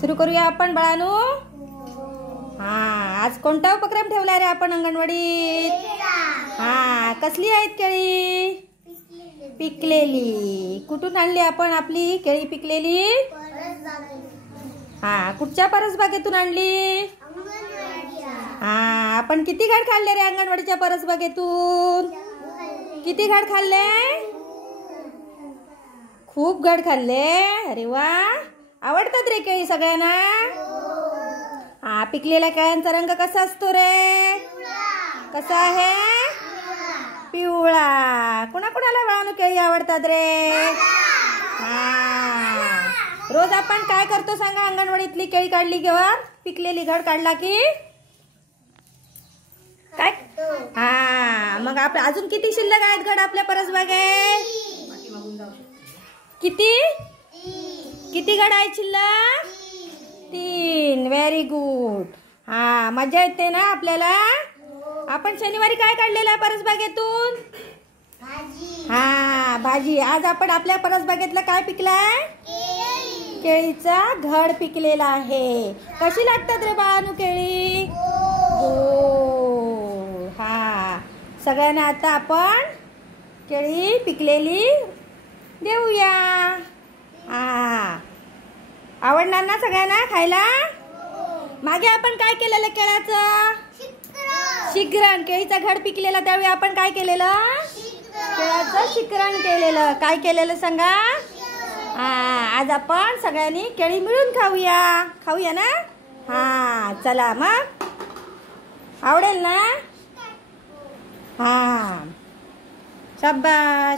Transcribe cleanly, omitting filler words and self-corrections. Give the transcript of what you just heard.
सुरू करूया आपण बाळांनो. आज कोणता उपक्रम ठेवला रे आपण अंगणवाडीत? कसली आहेत केळी? पिकलेली. कुठून आणली आपण आपली केळी पिकलेली? कुठच्या परसबागेतून आणली? आपण किती घड खाल्ले रे अंगणवाडीच्या परसबागेतून? किती घड खाल्ले? खूप घड खाल्ले. अरे वा, आवडतात रे केळी सगळ्यांना? पिकलेल्या केळ्यांचा रंग कसा असतो रे? कसा आहे? पिवळा. कुणाकुणाला बाळांनो केळी आवडतात रे? रोज आपण काय करतो सांगा? अंगणवाडीतली केळी काढली किंवा पिकलेली घड काढला की काय? मग आपल्या अजून किती शिल्लक आहेत घड आपल्या परसबागेत? किती किती घड आहेत शिल्लक? 3. Very good. मजा येते ना आपल्याला. आपण शनिवारी काय काढलेलं आहे परसबागेतून? भाजी. आज आपण आपल्या परसबागेतला काय पिकलाय? केळीचा घड पिकलेला आहे. कशी लागतात रे बाळांनो केळी? सगळ्यांना आता आपण केळी पिकलेली देऊया. आवडणार ना सगळ्यांना खायला? मागे आपण काय केलेलं केळाचं? शिकरण. केळीचा घड पिकलेला त्यावेळी आपण काय केलेलं? केळाचं शिकरण केलेलं. काय केलेलं सांगा? आज आपण सगळ्यांनी केळी मिळून खाऊया ना? चला मग. आवडेल ना? शाबास.